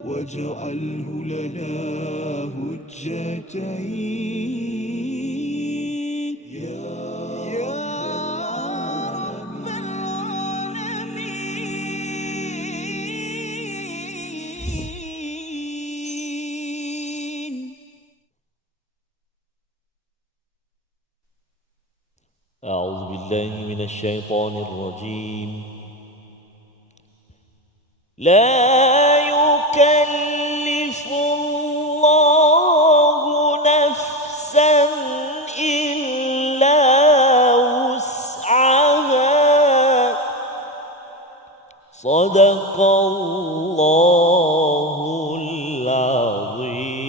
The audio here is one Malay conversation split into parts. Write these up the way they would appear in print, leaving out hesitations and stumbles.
واجعله لنا هجتين يا رب العالمين. أعوذ بالله من الشيطان الرجيم. لا يكلف الله نفسا إلا وسعها صدق الله العظيم.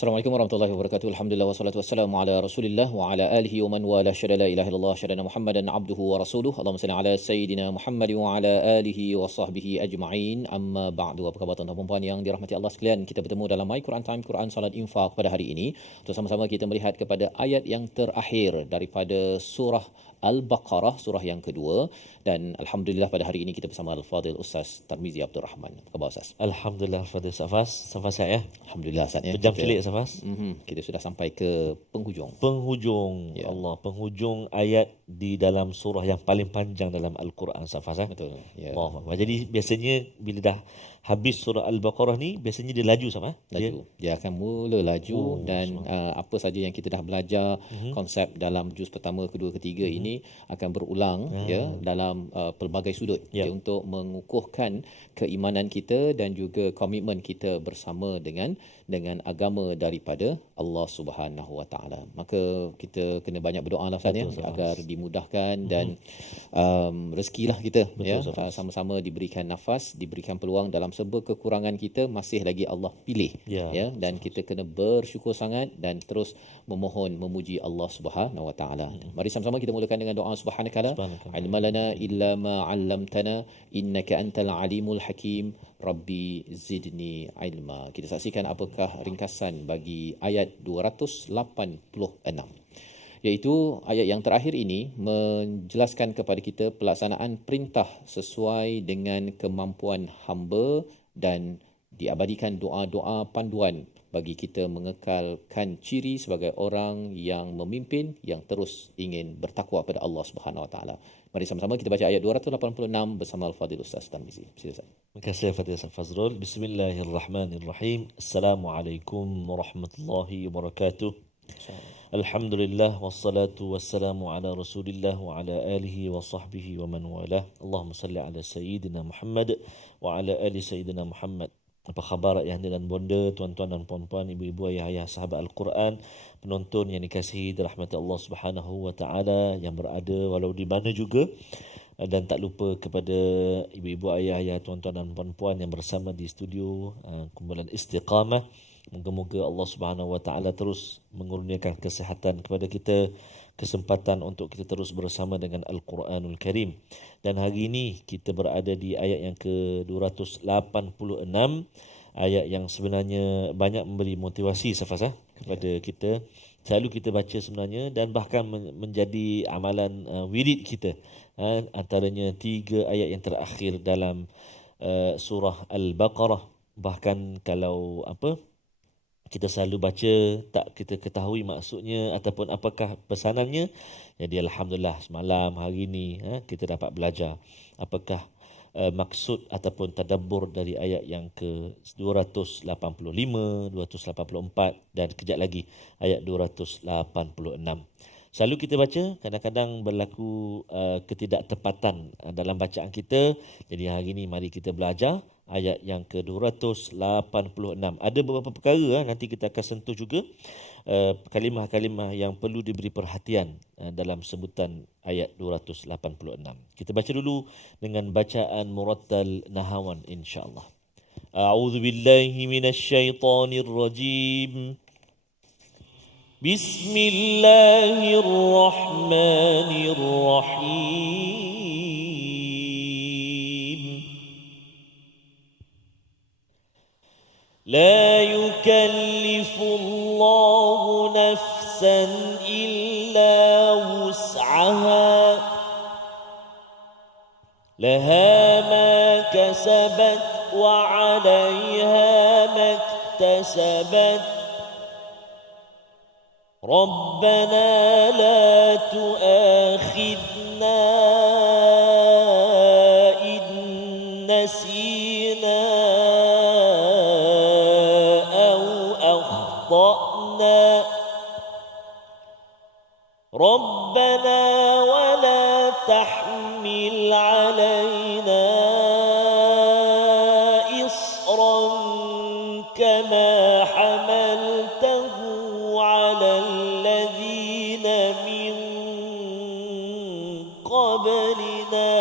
Assalamualaikum warahmatullahi wabarakatuh. Alhamdulillah wassalatu wassalamu ala Rasulillah wa ala alihi wa man wala syada la ilaha illallah syadana Muhammadan abduhu wa rasuluh. Allahumma salli ala sayidina Muhammad wa ala alihi wa sahbihi ajma'in. Amma ba'du. Apa khabar tuan-tuan dan puan yang dirahmati Allah sekalian? Kita bertemu dalam My Quran Time Quran Salat Infaq pada hari ini. Untuk sama-sama kita melihat kepada ayat yang terakhir daripada surah Al-Baqarah, surah yang kedua, dan alhamdulillah pada hari ini kita bersama Al-Fadil Ustaz Tarmizi Abdul Rahman. Apa khabar Ustaz? Alhamdulillah Fadil Safas. Safas saya. Alhamdulillah Ustaz ya. Berjam celik Safas. Kita sudah sampai ke penghujung. Penghujung Ya. Allah, penghujung ayat di dalam surah yang paling panjang dalam Al-Quran Safas. Betul. Ya. Allah. Jadi biasanya bila dah habis surah Al-Baqarah ni, biasanya dia laju sama. Laju. Dia akan mula laju dan apa saja yang kita dah belajar konsep dalam juz pertama, kedua, ketiga ini akan berulang ya dalam pelbagai sudut ya, untuk mengukuhkan keimanan kita dan juga komitmen kita bersama dengan agama daripada Allah Subhanahu Wa Taala. Maka kita kena banyak berdoa lah Ustaz ya, agar dimudahkan dan rezekilah kita. Betul, ya sama-sama diberikan nafas, diberikan peluang dalam serba kekurangan kita masih lagi Allah pilih ya, dan kita kena bersyukur sangat dan terus memohon memuji Allah Subhanahu Wa Taala. Mari sama-sama kita mulakan dengan doa subhanakala ilmalana illa ma 'allamtana innaka antal alimul hakim rabbi zidni ilma. Kita saksikan apakah ringkasan bagi ayat 286, iaitu ayat yang terakhir ini menjelaskan kepada kita pelaksanaan perintah sesuai dengan kemampuan hamba dan diabadikan doa-doa panduan bagi kita mengekalkan ciri sebagai orang yang memimpin yang terus ingin bertakwa pada Allah Subhanahu Wa Taala. Mari sama-sama kita baca ayat 286 bersama Al-Fadhil Ustaz Tarmizi. Silakan. Terima kasih Fadil Ustaz Fazrul. Bismillahirrahmanirrahim. Assalamualaikum warahmatullahi wabarakatuh. Alhamdulillah wassalatu wassalamu ala Rasulillah wa ala alihi wa sahbihi wa man walah. Allahumma salli ala sayyidina Muhammad wa ala ali sayyidina Muhammad. Apa khabar ayah dan bonda, tuan-tuan dan puan-puan, ibu-ibu, ayah-ayah, sahabat Al-Quran, penonton yang dikasihi dirahmati Allah Subhanahu wa taala yang berada walau di mana juga, dan tak lupa kepada ibu-ibu, ayah-ayah, tuan-tuan dan puan-puan yang bersama di studio kumpulan Istiqamah. Moga-moga Allah Subhanahu wa taala terus mengurniakan kesihatan kepada kita, kesempatan untuk kita terus bersama dengan Al-Quranul Karim. Dan hari ini kita berada di ayat yang ke-286, ayat yang sebenarnya banyak memberi motivasi Safas kepada kita. Selalu kita baca sebenarnya dan bahkan menjadi amalan wirid kita. Antaranya 3 ayat yang terakhir dalam surah Al-Baqarah. Bahkan kalau kita selalu baca, tak kita ketahui maksudnya ataupun apakah pesanannya. Jadi alhamdulillah semalam hari ini kita dapat belajar apakah maksud ataupun tadabbur dari ayat yang ke-285, 284 dan kejap lagi ayat 286. Selalu kita baca, kadang-kadang berlaku ketidaktepatan dalam bacaan kita. Jadi hari ini mari kita belajar ayat yang ke-286. Ada beberapa perkara nanti kita akan sentuh juga, kalimah-kalimah yang perlu diberi perhatian dalam sebutan ayat 286. Kita baca dulu dengan bacaan murattal nahawan insya-Allah. A'udzu billahi minasyaitonir rajim. Bismillahirrahmanirrahim. لا يكلف الله نفسا إلا وسعها لها ما كسبت وعليها ما اكتسبت ربنا لا تؤاخذنا إن نسينا أو أخطأنا ربنا ولا تحمل علينا إصرا كما حملته على الذين من قبلنا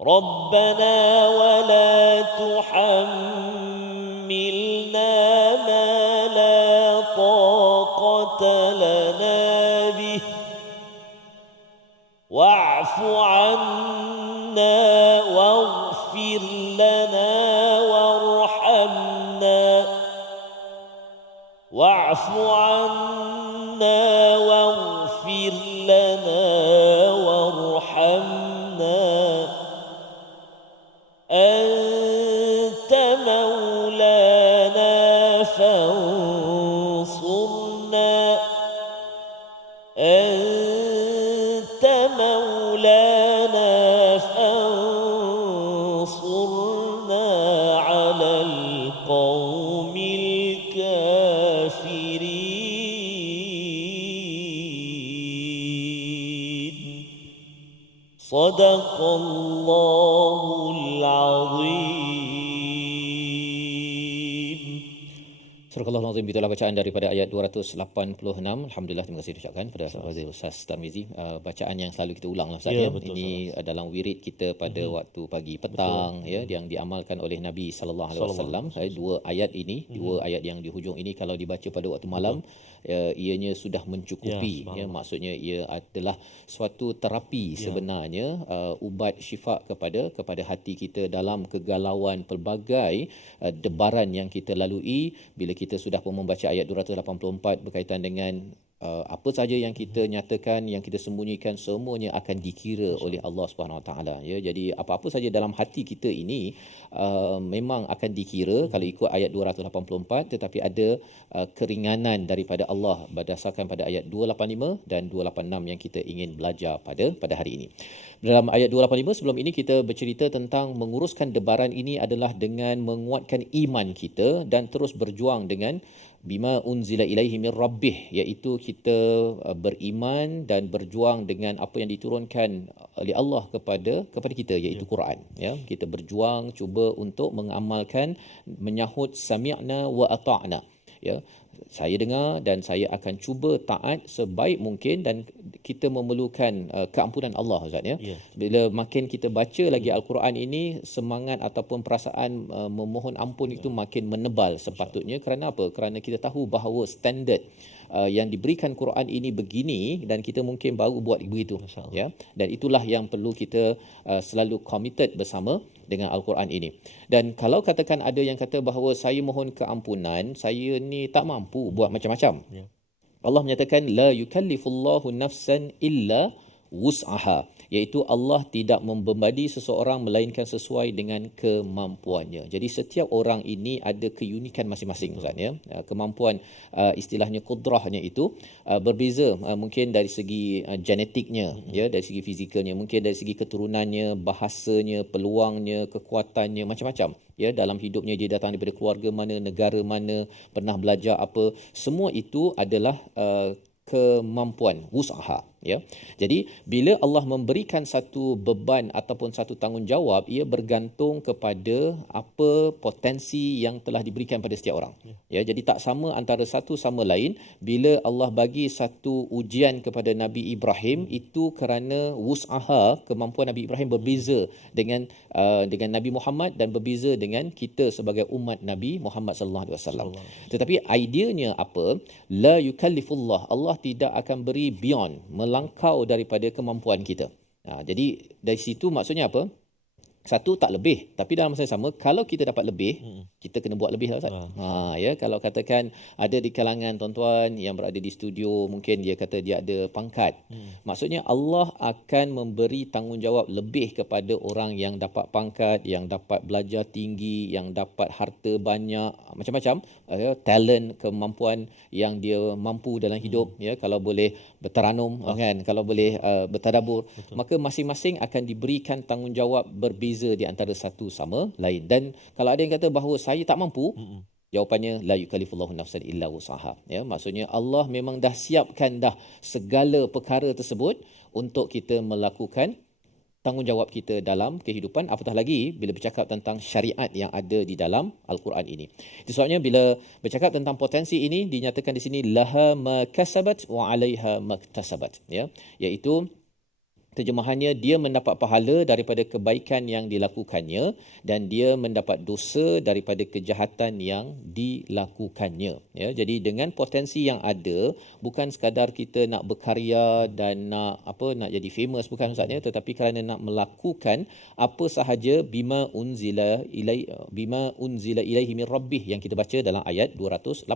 ربنا ولا تحملنا ما لا طاقة لنا به واعف عنا واغفر لنا وارحمنا واعف عنا واغفر لنا وارحمنا أنت مولانا فانصرنا أنت مولانا فانصرنا على القوم الكافرين صدق الله العظيم. Surah Al-Azim, itulah bacaan daripada ayat 286. Alhamdulillah, terima kasih diucapkan kepada Ustaz Tarmizi. Bacaan yang selalu kita ulang lah Ustaz ya. Ini dalam wirid kita pada waktu pagi petang ya, yang diamalkan oleh Nabi sallallahu alaihi wasallam. Dua ayat ini, dua ayat yang di hujung ini kalau dibaca pada waktu malam, ianya sudah mencukupi ya, maksudnya ia adalah suatu terapi sebenarnya, ubat syifa kepada hati kita dalam kegalauan pelbagai debaran yang kita lalui. Bila kita sudah pun membaca ayat 284 berkaitan dengan apa saja yang kita nyatakan, yang kita sembunyikan, semuanya akan dikira oleh Allah Subhanahu Wa Taala ya. Jadi apa-apa saja dalam hati kita ini memang akan dikira kalau ikut ayat 284, tetapi ada keringanan daripada Allah berdasarkan pada ayat 285 dan 286 yang kita ingin belajar pada hari ini. Dalam ayat 285 sebelum ini kita bercerita tentang menguruskan debaran ini adalah dengan menguatkan iman kita dan terus berjuang dengan bima unzila ilaihi min rabbih, iaitu kita beriman dan berjuang dengan apa yang diturunkan oleh Allah kepada kita, iaitu Quran ya. Kita berjuang cuba untuk mengamalkan, menyahut sami'na wa ata'na ya. Saya dengar dan saya akan cuba taat sebaik mungkin, dan kita memerlukan keampunan Allah Ustaz ya. Bila makin kita baca lagi Al-Quran ini, semangat ataupun perasaan memohon ampun itu makin menebal sepatutnya. Kerana apa? Kerana kita tahu bahawa standard yang diberikan Quran ini begini dan kita mungkin baru buat begitu ya. Dan itulah yang perlu kita selalu committed bersama dengan Al-Quran ini. Dan kalau katakan ada yang kata bahawa saya mohon keampunan, saya ni tak mampu buat macam-macam. Allah menyatakan la yukallifullahu nafsan illa wus'aha, iaitu Allah tidak membebani seseorang melainkan sesuai dengan kemampuannya. Jadi setiap orang ini ada keunikan masing-masing Ustaz ya. Kemampuan istilahnya kudrahnya itu berbeza, mungkin dari segi genetiknya ya, dari segi fizikalnya, mungkin dari segi keturunannya, bahasanya, peluangnya, kekuatannya, macam-macam ya. Dalam hidupnya dia datang daripada keluarga mana, negara mana, pernah belajar apa, semua itu adalah kemampuan wus'aha ya. Jadi bila Allah memberikan satu beban ataupun satu tanggungjawab, ia bergantung kepada apa potensi yang telah diberikan pada setiap orang ya. Jadi tak sama antara satu sama lain. Bila Allah bagi satu ujian kepada Nabi Ibrahim, itu kerana wus'aha, kemampuan Nabi Ibrahim berbeza dengan Nabi Muhammad dan berbeza dengan kita sebagai umat Nabi Muhammad sallallahu alaihi wasallam. Tetapi ideanya apa? La yukallifullah, Allah tidak akan beri beyond, melangkau daripada kemampuan kita. Jadi dari situ maksudnya apa? Satu tak lebih, tapi dalam masa yang sama kalau kita dapat lebih, kita kena buat lebih lah Ustaz. Ya, kalau katakan ada di kalangan tuan-tuan yang berada di studio, mungkin dia kata dia ada pangkat. Maksudnya Allah akan memberi tanggungjawab lebih kepada orang yang dapat pangkat, yang dapat belajar tinggi, yang dapat harta banyak, macam-macam, talent, kemampuan yang dia mampu dalam hidup, ya, kalau boleh berteranum, kan, kalau boleh bertadabur, maka masing-masing akan diberikan tanggungjawab berbeza di antara satu sama lain. Dan kalau ada yang kata bahawa saya tak mampu, jawapannya la yukallifullahu nafsan illa wusaha. Ya, maksudnya Allah memang dah siapkan dah segala perkara tersebut untuk kita melakukan tanggungjawab kita dalam kehidupan, apatah lagi bila bercakap tentang syariat yang ada di dalam Al-Quran ini. Itu sebabnya bila bercakap tentang potensi ini dinyatakan di sini laha ma kasabat wa 'alaiha maktasabat, ya, iaitu terjemahannya dia mendapat pahala daripada kebaikan yang dilakukannya dan dia mendapat dosa daripada kejahatan yang dilakukannya. Ya, jadi dengan potensi yang ada, bukan sekadar kita nak berkarya dan nak jadi famous, bukan Ustaz, ya, tetapi kerana nak melakukan apa sahaja bima unzila ilaihi min rabbih yang kita baca dalam ayat 285.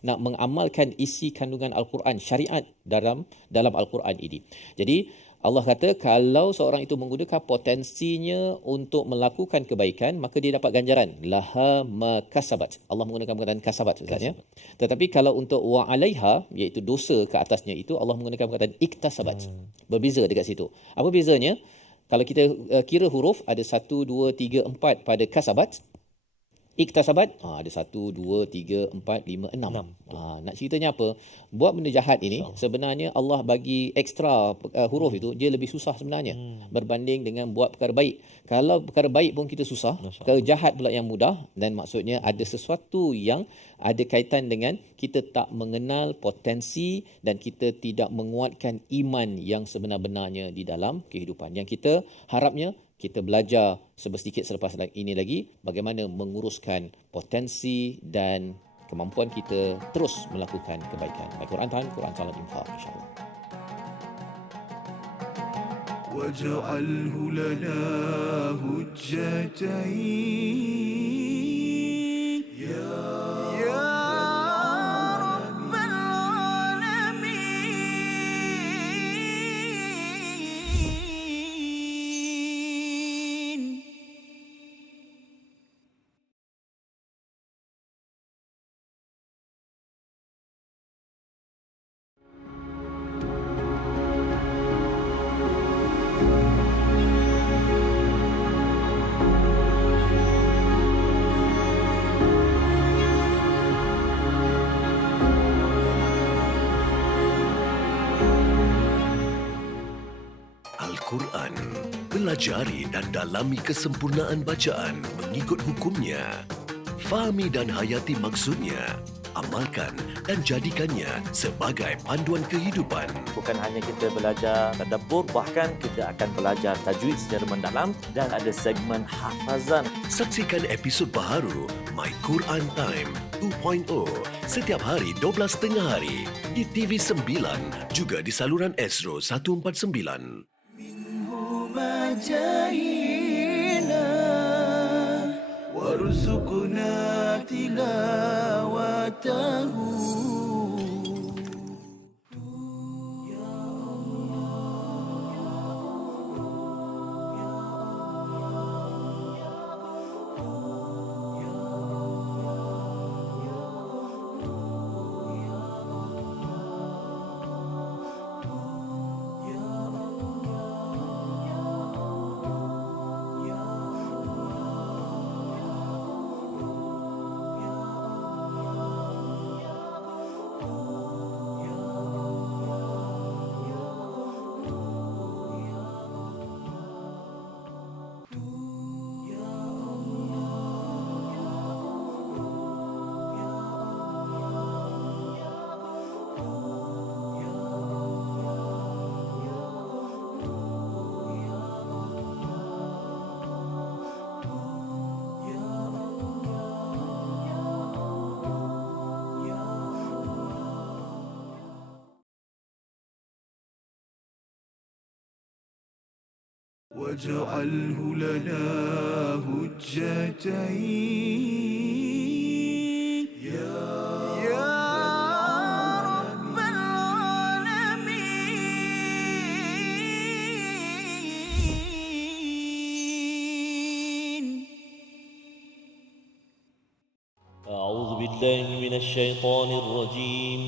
Nak mengamalkan isi kandungan Al-Quran, syariat dalam Al-Quran ini. Jadi Allah kata kalau seorang itu menggunakan potensinya untuk melakukan kebaikan, maka dia dapat ganjaran. Laha ma kasabat. Allah menggunakan perkataan kasabat, Ustaz, ya. Tetapi kalau untuk wa 'alaiha, iaitu dosa ke atasnya itu, Allah menggunakan perkataan iktasabat. Berbeza dekat situ. Apa bezanya? Kalau kita kira huruf, ada 1, 2, 3, 4 pada kasabat. Iktasabat, ada 1, 2, 3, 4, 5, 6. Nak ceritanya apa? Buat benda jahat ini, sebenarnya Allah bagi ekstra huruf itu, dia lebih susah sebenarnya berbanding dengan buat perkara baik. Kalau perkara baik pun kita susah, perkara jahat pula yang mudah, dan maksudnya ada sesuatu yang ada kaitan dengan kita tak mengenal potensi dan kita tidak menguatkan iman yang sebenar-benarnya di dalam kehidupan. Yang kita harapnya kita belajar sedikit selepas ini lagi bagaimana menguruskan potensi dan kemampuan kita terus melakukan kebaikan. Baik, Quran Time, Quran Salam Infaq, insyaAllah. واجعله لنا هجتين يا رب العالمين. Al-Quran. Pelajari dan dalami kesempurnaan bacaan mengikut hukumnya. Fahami dan hayati maksudnya. Amalkan dan jadikannya sebagai panduan kehidupan. Bukan hanya kita belajar tadabbur, bahkan kita akan belajar tajwid secara mendalam dan ada segmen hafazan. Saksikan episod baharu My Quran Time 2.0 setiap hari 12.30 hari di TV9 juga di saluran Astro 149. ما جاهنا وارزقنا تلاوته. واجعله لنا هجتين يا رب العالمين. أعوذ بالله من الشيطان الرجيم.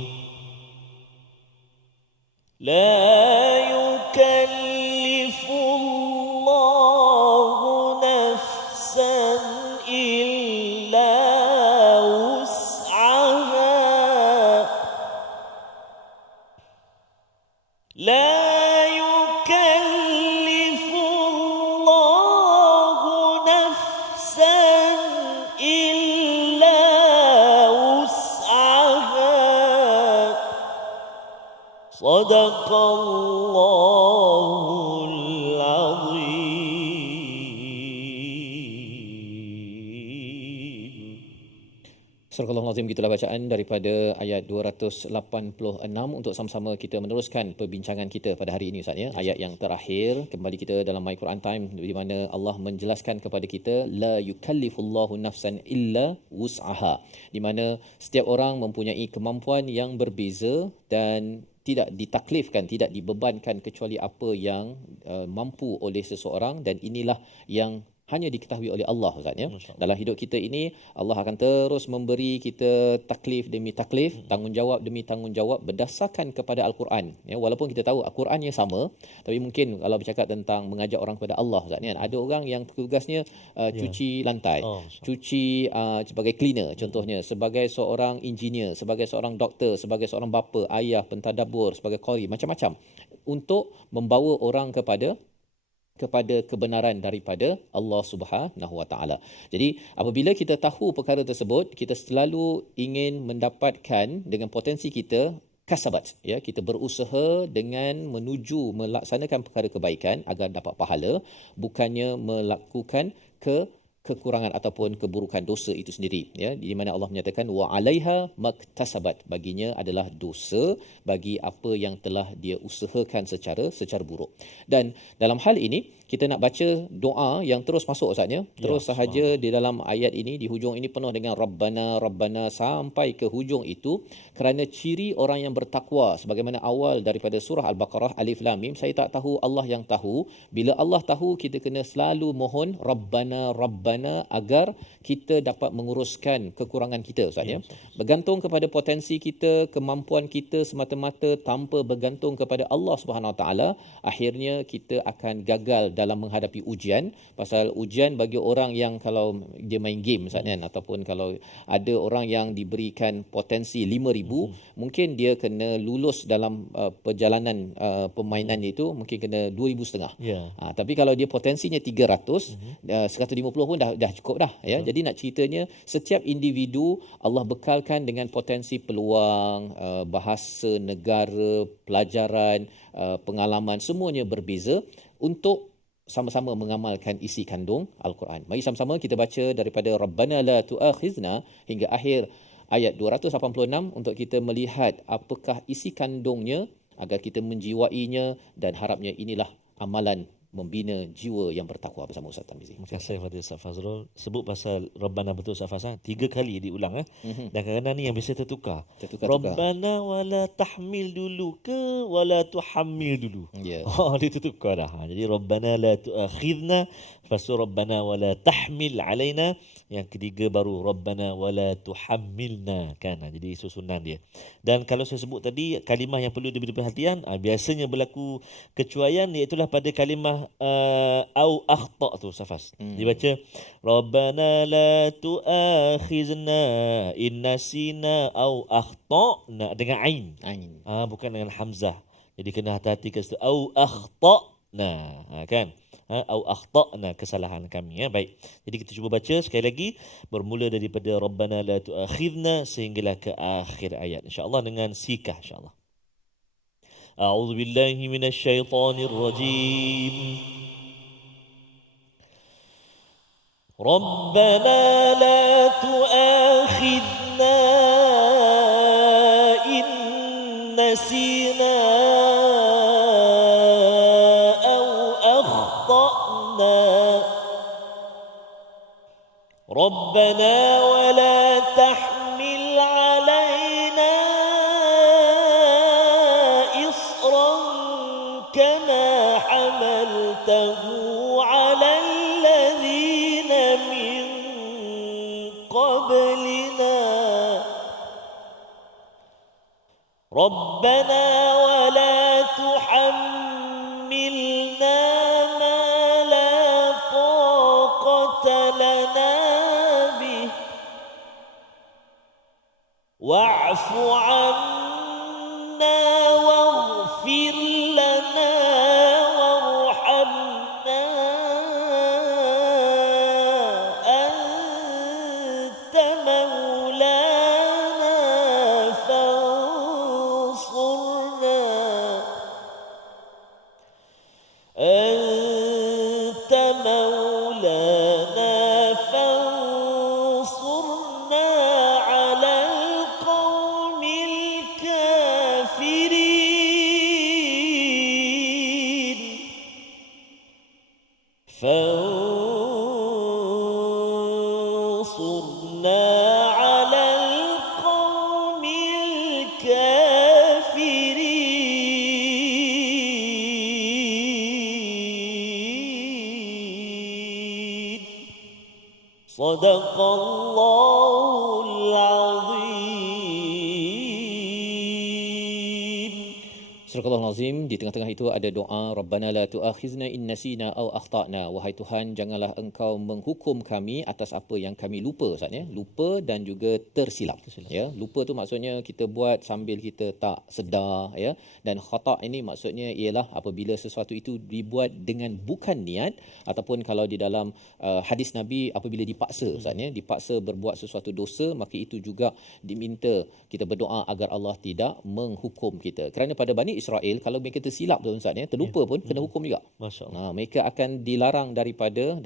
لا يكلف الله نفسا إلا وسعها. لا يكلف الله نفسا إلا وسعها. صدق الله العظيم. Surah Al-Azim, gitulah bacaan daripada ayat 286 untuk sama-sama kita meneruskan perbincangan kita pada hari ini, Ustaz, ya. Ayat yang terakhir kembali kita dalam My Quran Time, di mana Allah menjelaskan kepada kita la yukallifullahu nafsan illa wus'aha, di mana setiap orang mempunyai kemampuan yang berbeza dan tidak ditaklifkan, tidak dibebankan kecuali apa yang mampu oleh seseorang, dan inilah yang hanya diketahui oleh Allah, Ustaz, ya. Dalam hidup kita ini Allah akan terus memberi kita taklif demi taklif, tanggungjawab demi tanggungjawab berdasarkan kepada Al-Quran, ya. Walaupun kita tahu Al-Qurannya sama, tapi mungkin kalau bercakap tentang mengajak orang kepada Allah, Ustaz, ya, ada orang yang tugasnya cuci lantai, cuci sebagai cleaner contohnya, sebagai seorang engineer, sebagai seorang doktor, sebagai seorang bapa, ayah, pentadabbur, sebagai qari, macam-macam, untuk membawa orang kepada kebenaran daripada Allah Subhanahu Wa Taala. Jadi apabila kita tahu perkara tersebut, kita selalu ingin mendapatkan dengan potensi kita kasabat, ya, kita berusaha dengan menuju melaksanakan perkara kebaikan agar dapat pahala, bukannya melakukan kekurangan ataupun keburukan dosa itu sendiri, ya, di mana Allah menyatakan wa 'alaiha maktasabat, baginya adalah dosa bagi apa yang telah dia usahakan secara buruk. Dan dalam hal ini kita nak baca doa yang terus masuk, Ustaznya, terus sahaja di dalam ayat ini, di hujung ini penuh dengan Rabbana Rabbana sampai ke hujung itu, kerana ciri orang yang bertakwa, sebagaimana awal daripada surah Al-Baqarah, Alif Lam Mim, saya tak tahu, Allah yang tahu. Bila Allah tahu, kita kena selalu mohon Rabbana Rabbana agar kita dapat menguruskan kekurangan kita, Ustaz, ya. Bergantung kepada potensi kita, kemampuan kita semata-mata tanpa bergantung kepada Allah Subhanahu Wa Taala, akhirnya kita akan gagal dalam menghadapi ujian. Pasal ujian bagi orang yang kalau dia main game, Ustaz, kan, ataupun kalau ada orang yang diberikan potensi 5,000, mungkin dia kena lulus dalam perjalanan permainannya itu mungkin kena 2,500. Tapi kalau dia potensinya 300, 150 pun dah cukup dah, ya. Jadi nak ceritanya setiap individu Allah bekalkan dengan potensi peluang, bahasa negara, pelajaran, pengalaman, semuanya berbeza untuk sama-sama mengamalkan isi kandung Al-Quran. Mari sama-sama kita baca daripada Rabbana la tu'akhizna hingga akhir ayat 286 untuk kita melihat apakah isi kandungnya agar kita menjiwainya, dan harapnya inilah amalan membina jiwa yang bertakwa bersama Ustaz Tarmizi. Terima kasih kepada Ustaz Fazrul. Sebut pasal Rabbana betul, Ustaz Fazrul, 3 kali diulang, dan kadang-kadang ni yang biasa tertukar. Rabbana wala tahmil dulu ke wala tuhammil dulu. Dia tertukar dah. Jadi Rabbana la tu'akhidna, lepas tu Rabbana wala tahmil alaina, yang ketiga baru Rabbana wala tuhammilna, kan. Jadi susunan dia. Dan kalau saya sebut tadi kalimah yang perlu diberi perhatian, biasanya berlaku kecuaian, iaitu pada kalimah au akhta tu, Safas. Dibaca Rabbana la tu'akhizna in nasina au akhtana dengan ain. Bukan dengan hamzah. Jadi kena hati-hati ke situ. Au akhtana, kan. Au akhtana, kesalahan kami, ya. Baik. Jadi kita cuba baca sekali lagi, bermula daripada Rabbana la tu'akhidna sehinggalah ke akhir ayat, insya-Allah dengan sikah, insya-Allah. A'udzu billahi minasyaitonir rajim. Rabbana la tu'akhidna in nasina أو أخطأنا ربنا ولا تحمل علينا إصرا كما حملته على الذين من قبلنا ربنا ولا تحملنا ما لا طاقة لنا به واعف عنا واغفر لنا وارحمنا أنت مولانا فانصرنا أنت مولانا فانصرنا على القوم الكافرين فانصرنا على القوم الكافرين صدق الله العظيم. Surah Al-Azim, di tengah-tengah itu ada doa Rabbana la tu'akhizna in nasina aw akhtana. Wahai Tuhan, janganlah engkau menghukum kami atas apa yang kami lupa. Maksudnya lupa dan juga tersilap. Ya, lupa tu maksudnya kita buat sambil kita tak sedar, ya. Dan khata' ini maksudnya ialah apabila sesuatu itu dibuat dengan bukan niat, ataupun kalau di dalam hadis Nabi apabila dipaksa, maksudnya dipaksa berbuat sesuatu dosa, maka itu juga diminta kita berdoa agar Allah tidak menghukum kita. Kerana pada Bani Israel, kalau mereka tersilap tu Ustaz, terlupa pun kena hukum juga. Masya-Allah. Mereka akan dilarang daripada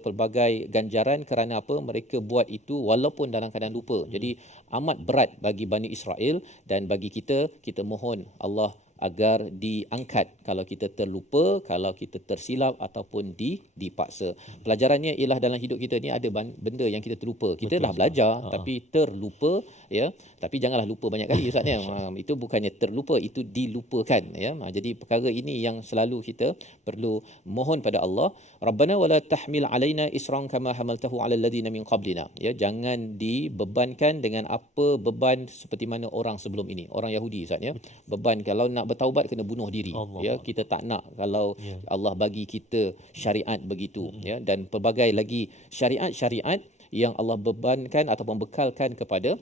pelbagai ganjaran kerana apa? Mereka buat itu walaupun dalam keadaan lupa. Jadi amat berat bagi Bani Israel, dan bagi kita mohon Allah agar diangkat kalau kita terlupa, kalau kita tersilap ataupun dipaksa. Pelajarannya ialah dalam hidup kita ni ada benda yang kita terlupa. Kita dah belajar tapi terlupa, ya. Tapi janganlah lupa banyak kali Ustaz ya. Itu bukannya terlupa, itu dilupakan, ya. Jadi perkara ini yang selalu kita perlu mohon pada Allah. Rabbana wala tahmil alaina isran kama hamaltahu ala alladhina min qablina. Ya, jangan dibebankan dengan apa beban seperti mana orang sebelum ini. Orang Yahudi Ustaz ya. Beban kalau nak bertaubat kena bunuh diri. Allah. Ya, kita tak nak kalau Allah bagi kita syariat begitu, ya, dan pelbagai lagi syariat-syariat yang Allah bebankan ataupun bekalkan kepada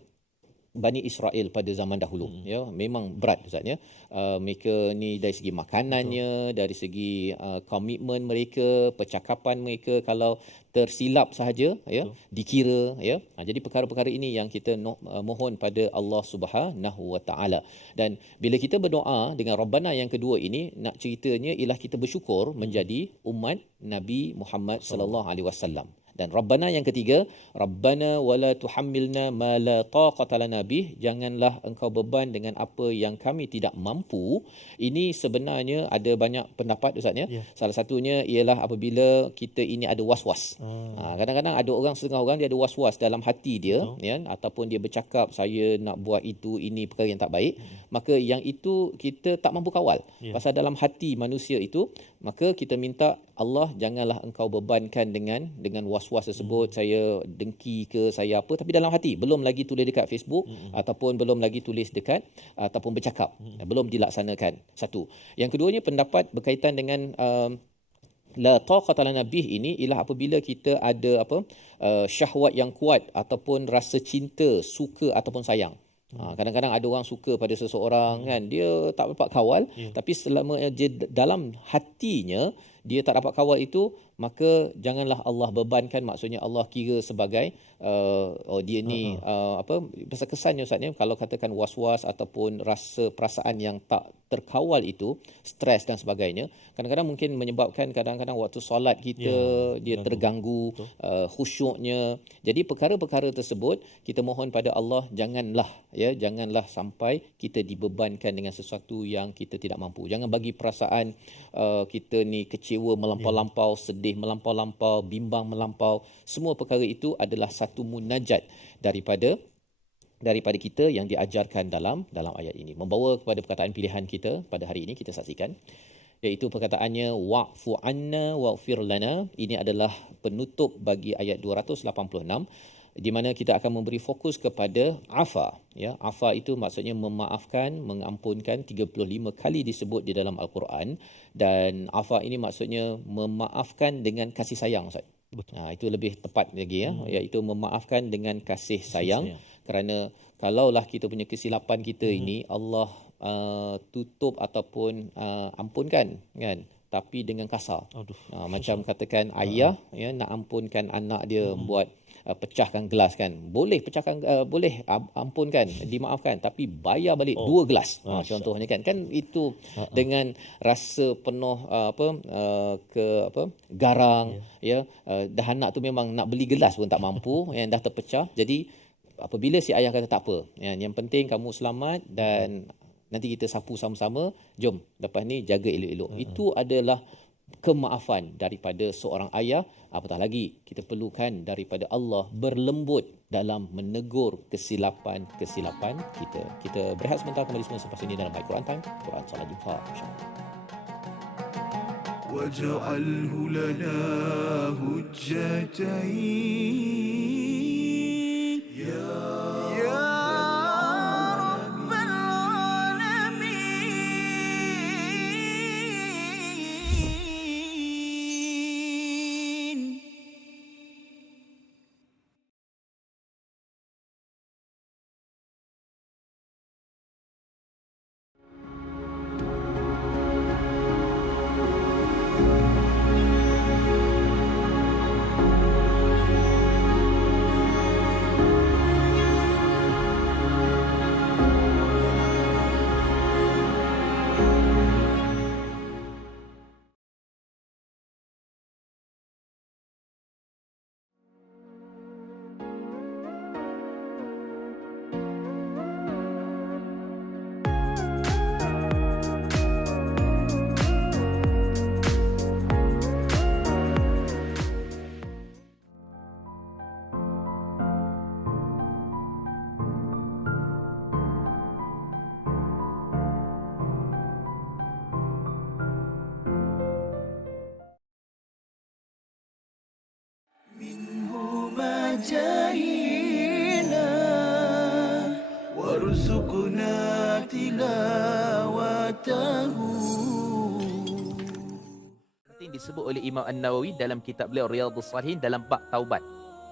Bani Israel pada zaman dahulu, ya, memang berat Ustaz ya. Mereka ni dari segi makanannya, dari segi komitmen mereka, percakapan mereka, kalau tersilap sahaja, ya, dikira, ya. Jadi perkara-perkara ini yang kita mohon pada Allah Subhanahu Wa Taala. Dan bila kita berdoa dengan Rabbana yang kedua ini, nak ceritanya ialah kita bersyukur menjadi umat Nabi Muhammad sallallahu alaihi wasallam. Dan Rabbana yang ketiga, Rabbana wala tuhammilna ma la taqata lana bih, janganlah engkau beban dengan apa yang kami tidak mampu. Ini sebenarnya ada banyak pendapat Ustaz ya. Salah satunya ialah apabila kita ini ada was-was. Kadang-kadang ada orang, setengah orang dia ada was-was dalam hati dia, ya, ataupun dia bercakap saya nak buat itu, ini perkara yang tak baik, maka yang itu kita tak mampu kawal. Pasal dalam hati manusia itu, maka kita minta Allah janganlah engkau bebankan dengan was-was tersebut. Saya dengki ke, saya apa, tapi dalam hati belum lagi tulis dekat Facebook ataupun belum lagi tulis dekat ataupun bercakap, belum dilaksanakan. Satu. Yang keduanya pendapat berkaitan dengan la taqata lana bih ini ialah apabila kita ada syahwat yang kuat ataupun rasa cinta, suka ataupun sayang. Kadang-kadang ada orang suka pada seseorang kan, dia tak dapat kawal, tapi selama dia dalam hatinya dia tak dapat kawal itu, maka janganlah Allah bebankan. Maksudnya Allah kira sebagai dia ni pasal kesannya Ustaz ni, kalau katakan was-was ataupun rasa perasaan yang tak terkawal itu, stres dan sebagainya, kadang-kadang mungkin menyebabkan kadang-kadang waktu solat kita dia terganggu khusyuknya. Jadi perkara-perkara tersebut kita mohon pada Allah janganlah sampai kita dibebankan dengan sesuatu yang kita tidak mampu. Jangan bagi perasaan kita ni kecewa kecewa melampau-lampau, sedih melampau-lampau, bimbang melampau, semua perkara itu adalah satu munajat daripada kita yang diajarkan dalam ayat ini. Membawa kepada perkataan pilihan kita pada hari ini, kita saksikan, iaitu perkataannya wa'fu anna waghfir lana. Ini adalah penutup bagi ayat 286, di mana kita akan memberi fokus kepada afa. Ya, afa itu maksudnya memaafkan, mengampunkan, 35 kali disebut di dalam Al-Quran, dan afa ini maksudnya memaafkan dengan kasih sayang, Ustaz. Itu lebih tepat lagi, iaitu memaafkan dengan kasih sayang. Kerana kalaulah kita punya kesilapan kita ini Allah tutup ataupun ampunkan, kan, tapi dengan kasar. Macam katakan ayah nak ampunkan anak dia buat pecahkan gelas, kan, boleh pecahkan, boleh ampunkan, dimaafkan, tapi bayar balik 2 gelas, contohnya, kan itu dengan rasa penuh garang, dah anak tu memang nak beli gelas pun tak mampu, yang dah terpecah. Jadi apabila si ayah kata tak apa, yang penting kamu selamat dan nanti kita sapu sama-sama, jom lepas ni jaga elok-elok. Itu adalah kemaafan daripada seorang ayah. Apatah lagi kita perlukan daripada Allah berlembut dalam menegur kesilapan kita. Kita berehat sebentar, kembali semua selepas ini dalam My Quran Time. Quran salat jumpa, insya-Allah. واجعله لنا هجتين يا رب العالمين. جاهنا وارزقنا تلاوته. Disebut oleh Imam An-Nawawi dalam kitab beliau Riyadhus Shalihin dalam bab taubat.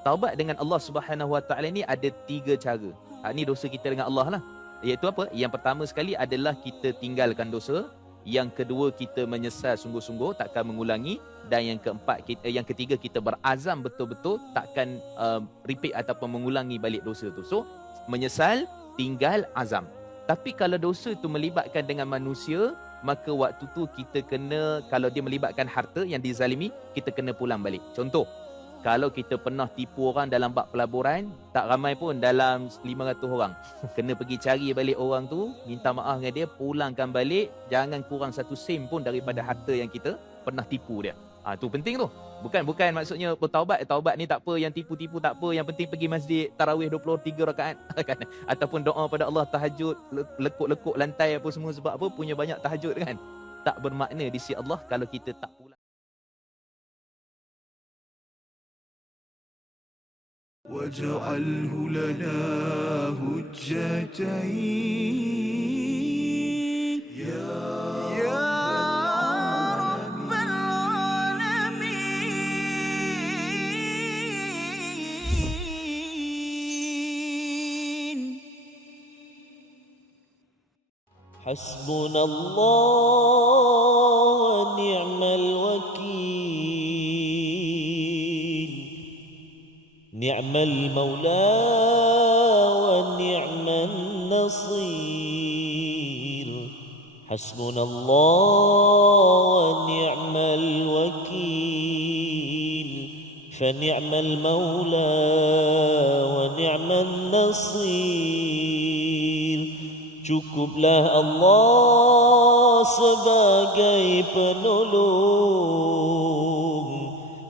Taubat dengan Allah Subhanahu Wa Taala ni ada 3 cara. Ni dosa kita dengan Allah lah. Iaitu apa? Yang pertama sekali adalah kita tinggalkan dosa. Yang kedua, kita menyesal sungguh-sungguh, takkan mengulangi. Dan yang ketiga, kita berazam betul-betul takkan repeat ataupun mengulangi balik dosa tu. So, menyesal, tinggal, azam. Tapi kalau dosa itu melibatkan dengan manusia, maka waktu tu kita kena, kalau dia melibatkan harta yang dizalimi, kita kena pulang balik. Contoh, kalau kita pernah tipu orang dalam bab pelaburan, tak ramai pun, dalam 500 orang. Kena pergi cari balik orang tu, minta maaf dengan dia, pulangkan balik, jangan kurang 1 sen pun daripada harta yang kita pernah tipu dia. Tu penting tu. Bukan maksudnya bertaubat. Taubat ni tak apa, yang tipu-tipu tak apa, yang penting pergi masjid tarawih 23 rakaat kan. Ataupun doa pada Allah, tahajud, lekuk-lekuk lantai apa semua, sebab apa? Punya banyak tahajud kan. Tak bermakna di sisi Allah kalau kita tak pulang. واجعله لنا هجتين يا رب العالمين. حسبنا الله ونعم الوكيل نعم المولى ونعم النصير حسبنا الله ونعم الوكيل فنعم المولى ونعم النصير. Cukuplah Allah sebagai penolong,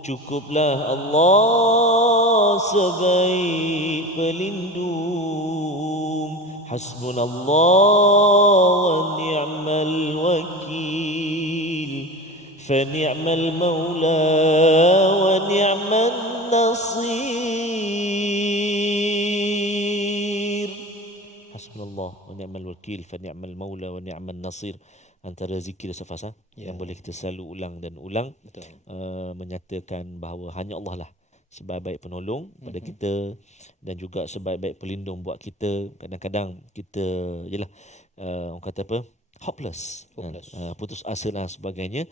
Cukuplah Allah sebaik pelindung. Hasbunallah wa ni'mal wakil. Fa ni'mal maula wa ni'mal nasir. Hasbunallah wa ni'mal wakil. Fa ni'mal maula wa ni'mal nasir. Antara zikir safasa yang boleh kita selalu ulang dan ulang, menyatakan bahawa hanya Allah lah sebaik-baik penolong pada kita dan juga sebaik-baik pelindung buat kita. Kadang-kadang kita orang kata apa, hopeless. Putus asa dan sebagainya.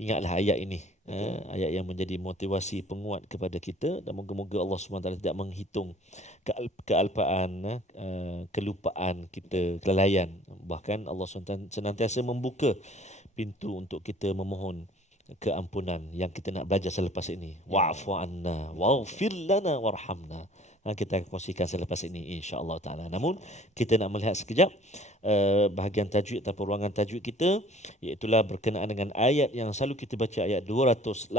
Ingatlah ayat ini, ayat yang menjadi motivasi penguat kepada kita, dan moga-moga Allah SWT tidak menghitung kealpaan, kelupaan kita, kelalaian. Bahkan Allah SWT senantiasa membuka pintu untuk kita memohon keampunan yang kita nak belajar selepas ini. Wa'fu anna waghfir lana warhamna. Kita akan kongsikan selepas ini, insya-Allah taala. Namun kita nak melihat sekejap bahagian tajwid atau ruangan tajwid kita, iaitu berkenaan dengan ayat yang selalu kita baca, ayat 286.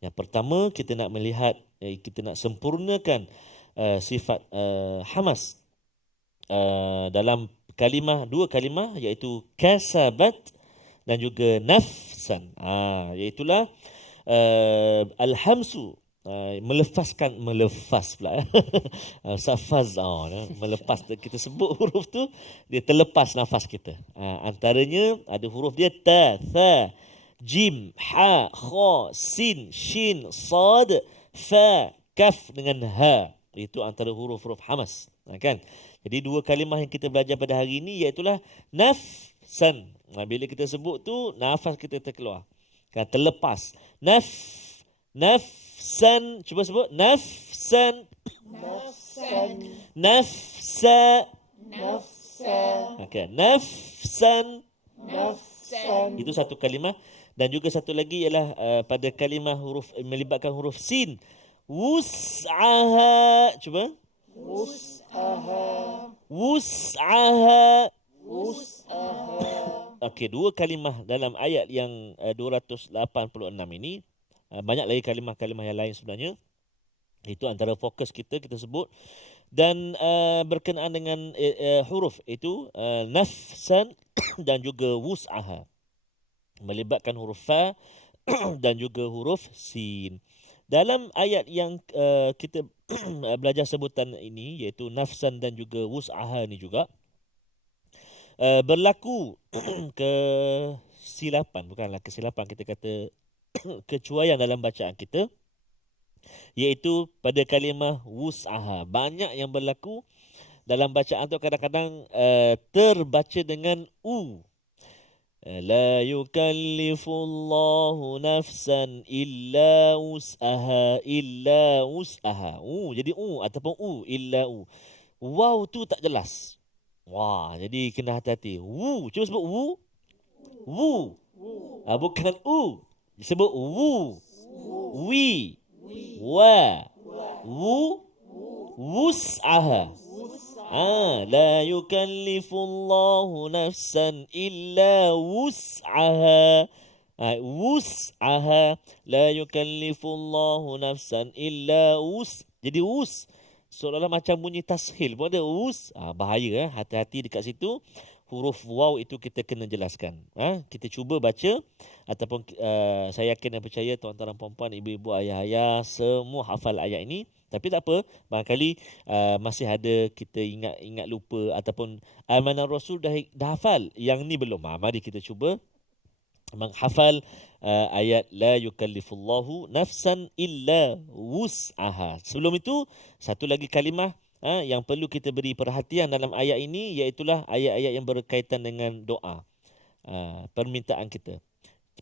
Yang pertama kita nak melihat, kita nak sempurnakan sifat hamas dalam dua kalimah, iaitu kasabat dan juga nafsan. Iaitulah alhamsu, melepas pula. Safaz, melepas. Kita sebut huruf tu, dia terlepas nafas kita. Antaranya ada huruf dia ta, tha, jim, ha, kha, sin, shin, sad, fa, kaf dengan ha. Itu antara huruf-huruf hamas, kan? Jadi dua kalimah yang kita belajar pada hari ini iaitulah nafsan. Bila kita sebut tu, nafas kita terkeluar, kan, terlepas. Nafsan. Cuba sebut. Nafsan. Nafsa. Okay. Nafsan. Itu satu kalimah. Dan juga satu lagi ialah pada kalimah huruf melibatkan huruf sin. Wus'aha. Cuba. Wus'aha. Okey, dua kalimah dalam ayat yang 286 ini. Banyak lagi kalimah-kalimah yang lain sebenarnya. Itu antara fokus kita sebut. Dan berkenaan dengan huruf itu, nafsan dan juga wus'aha. Melibatkan huruf fa dan juga huruf sin. Dalam ayat yang kita belajar sebutan ini, iaitu nafsan dan juga wus'aha ini juga, berlaku kesilapan, bukanlah kesilapan, kita kata kecuaian dalam bacaan kita, iaitu pada kalimah wus'aha. Banyak yang berlaku dalam bacaan tu, kadang-kadang terbaca dengan u. La yukallifullahu nafsan illa wus'aha, illa wus'aha. Jadi ataupun illa waw tu tak jelas. Wah, jadi kena hati-hati. Cuba sebut wu. Bukan sebut wu. Wi. Wa. Wus'aha. La yukallifullahu nafsan illa wus'aha. Wus'aha. La yukallifullahu nafsan illa Jadi seolah-olah macam bunyi tashil pun ada bahaya. Hati-hati dekat situ. Huruf waw itu kita kena jelaskan. Kita cuba baca, ataupun saya yakin dan percaya tuan-tuan dan puan-puan, ibu-ibu, ayah-ayah semua hafal ayat ini. Tapi tak apa, barangkali masih ada kita ingat lupa, ataupun amanah Rasul dah hafal, yang ni belum. Mari kita cuba menghafal ayat la yukallifullahu nafsan illa wus'aha. Sebelum itu, satu lagi kalimah yang perlu kita beri perhatian dalam ayat ini, iaitulah ayat-ayat yang berkaitan dengan doa, permintaan kita.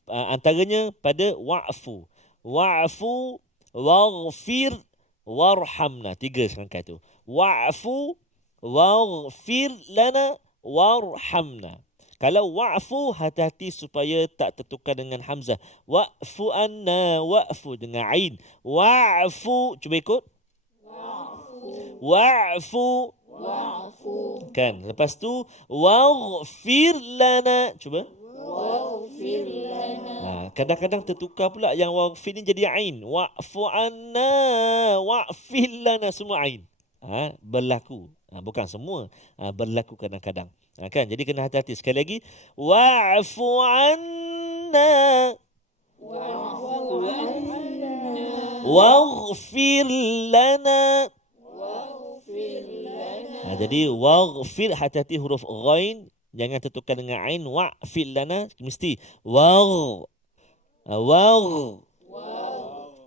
Antaranya pada wa'fu, waghfir, warhamna. 3 serangkai tu. Wa'fu, waghfir lana, warhamna. Kalau wa'fu, hati-hati supaya tak tertukar dengan hamzah. Wa'fu anna, wa'fu dengan ain. Wa'fu, cuba ikut. Wa'fu. Kan, lepas tu waghfir lana. Cuba. Kadang-kadang tertukar pula yang waghfir ni jadi ain. Wa'fu anna, wa'fil lana, semua ain. Berlaku. Bukan semua. Berlaku kadang-kadang. Kan? Jadi kena hati-hati. Sekali lagi. Wa'fu anna. Waghfir lana. Jadi waghfir, hati-hati huruf ghain, jangan tertukar dengan ain. Wa'fir lana mesti wagh.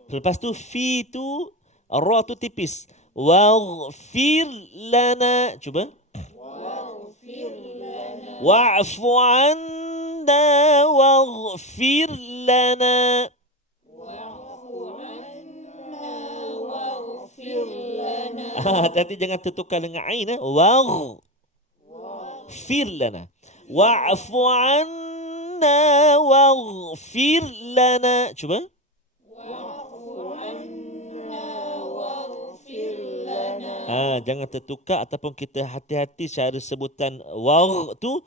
Lepas tu fi tu ra tu tipis. Waghfir lana. Cuba. Wa'fu anna waghfir lana. Hati-hati jangan tertukar dengan ain. Waghfir lana. Wa'fu anna waghfir lana. Cuba. Jangan tertukar ataupun kita hati-hati cara sebutan waw tu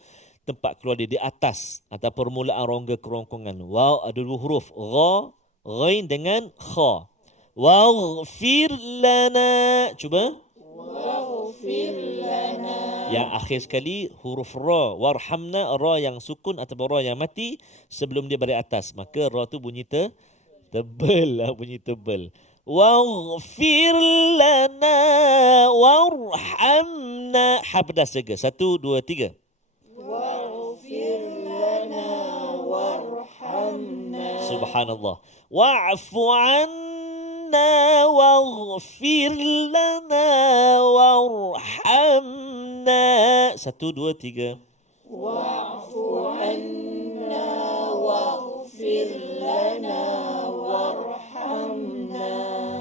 tempat keluar dia di atas atau permulaan rongga kerongkongan. Waw ada dua huruf, gha, ghain dengan kha. Waghfir lana. Cuba. Waghfir lana. Yang akhir sekali huruf ra, warhamna, ra yang sukun atau ra yang mati sebelum dia balik atas. Maka ra tu bunyi tebal, bunyi tebal. Waghfir lana warhamna. Pedas jaga. 1, 2, 3. Waghfir lana warhamna. Subhanallah. Wa'fu anna waghfir lana warhamna. 1, 2, 3. Wa'fu anna waghfir lana warhamna.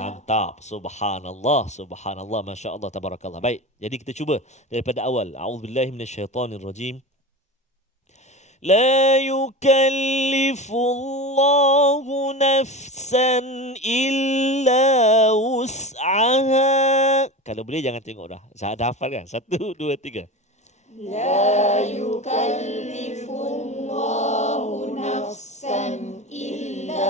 Mantap. Subhanallah. Subhanallah. Masya Allah. Tabarakallah. Baik. Jadi kita cuba daripada awal. A'udzubillahi minasyaitanirrajim. لا يكلف الله نفسا إلا وسعها. Kalau boleh jangan tengok dah. Saya dah hafal kan? 1, 2, 3. لا يكلف الله نفسا إلا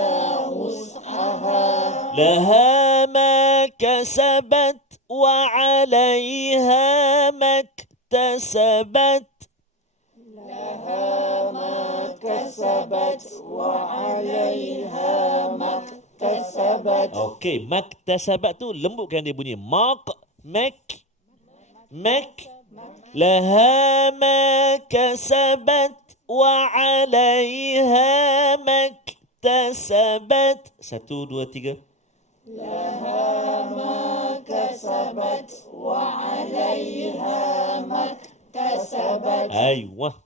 وسعها. لها ما كسبت وعليها ما اكتسبت. Okey, maktasabat tu lembutkan dia bunyi. Mak. Laha ma kasabat wa 'alaiha maktasabat. 1, 2, 3. Laha ma kasabat wa 'alaiha maktasabat. Aywa.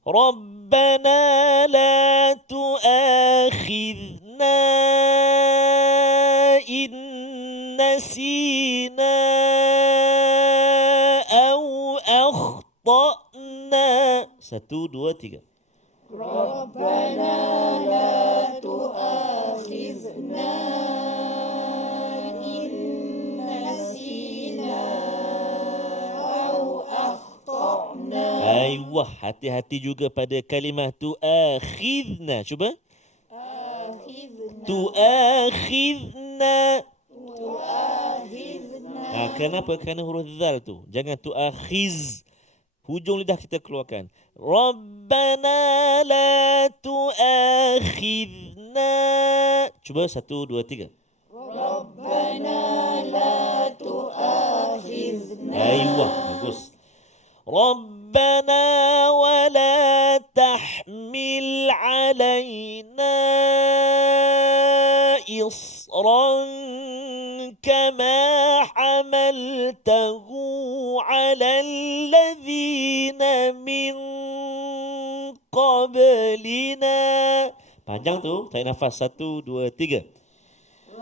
ربنا لا تؤاخذنا إن نسينا أو أخطأنا. 1, 2, 3. ربنا لا تؤاخذنا إن نسينا أو أخطأنا. Ayuh, hati-hati juga pada kalimah tu'akhidna. Cuba. Tu'akhidna. Kenapa? Kerana huruf zal tu. Jangan tu'akhiz. Hujung lidah kita keluarkan. Rabbana la tu'akhidna. Cuba 1, 2, 3. Rabbana la tu'akhidna. Ayuh, bagus. ربنا ولا تحمل علينا إصرا كما حملته على الذين من قبلنا. Panjang tu, tarik nafas. 1, 2, 3.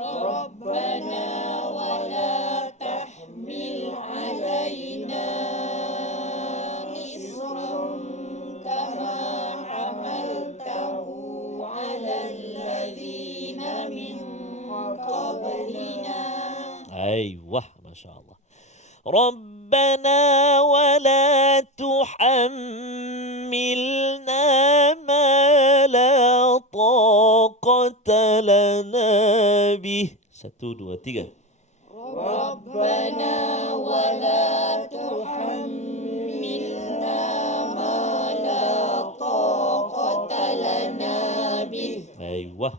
ربنا ولا تحمل علينا أيوة ما شاء الله. ربنا ولا تحملنا ما لا طاقة لنا به. 1, 2, 3. أيوة.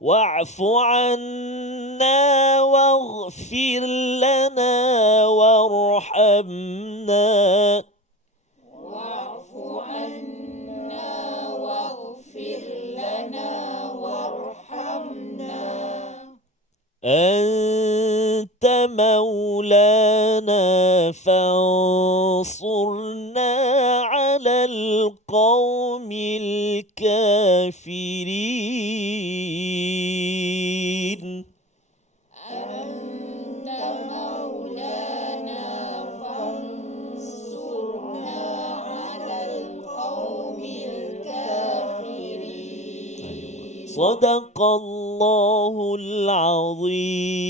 واعف عنا واغفر لنا وارحمنا. أنت مولانا فانصرنا على القوم الكافرين. صدق الله العظيم.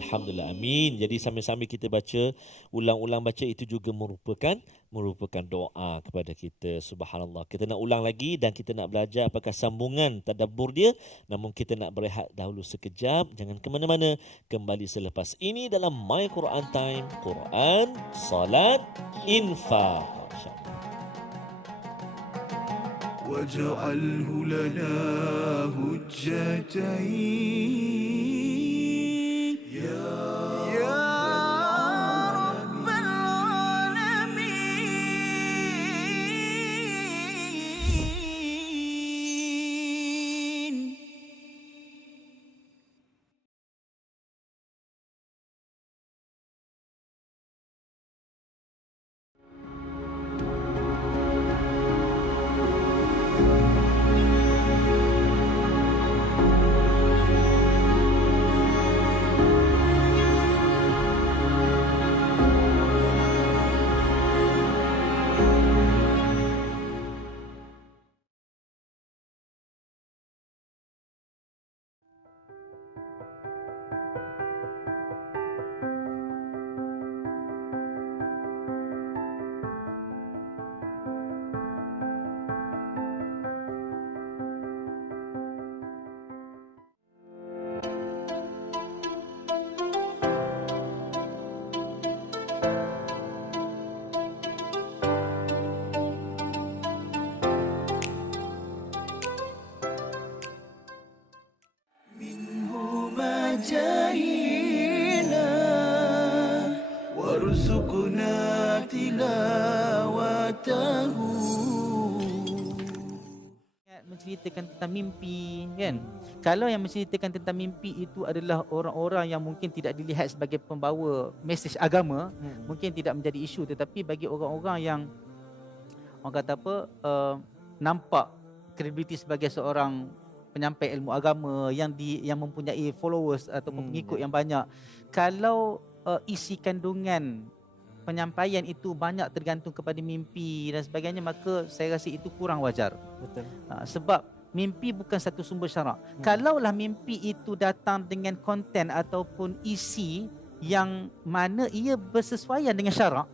Alhamdulillah, amin. Jadi sambil-sambil kita baca, ulang-ulang baca itu juga merupakan doa kepada kita. Subhanallah. Kita nak ulang lagi dan kita nak belajar apakah sambungan tadabbur dia. Namun kita nak berehat dahulu sekejap. Jangan ke mana-mana. Kembali selepas ini dalam My Quran Time. Quran, Salat, Infaq. واجعله لنا هجتين يا رب العالمين. جاهنا وارزقنا تلاوته. Menceritakan tentang mimpi, kan? Kalau yang menceritakan tentang mimpi itu adalah orang-orang yang mungkin tidak dilihat sebagai pembawa mesej agama, mungkin tidak menjadi isu. Tetapi bagi orang-orang yang orang kata apa, nampak kredibiliti sebagai seorang penyampai ilmu agama yang mempunyai followers ataupun pengikut yang banyak, kalau isi kandungan penyampaian itu banyak tergantung kepada mimpi dan sebagainya, maka saya rasa itu kurang wajar. Betul. Sebab mimpi bukan satu sumber syarak. Kalaulah mimpi itu datang dengan konten ataupun isi yang mana ia bersesuaian dengan syarak,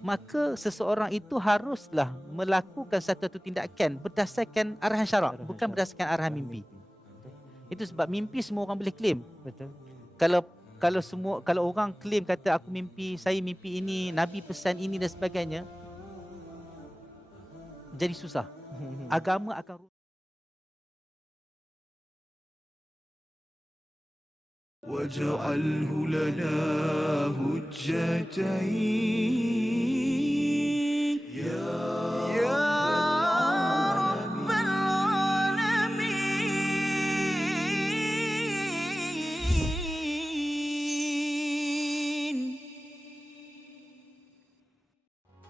maka seseorang itu haruslah melakukan satu tindakan berdasarkan arahan syarak, bukan berdasarkan arahan mimpi. Itu sebab mimpi semua orang boleh claim. Betul. Kalau orang claim kata aku mimpi, saya mimpi ini, Nabi pesan ini dan sebagainya, jadi susah. Agama akan واجعله لنا هجتين يا رب العالمين.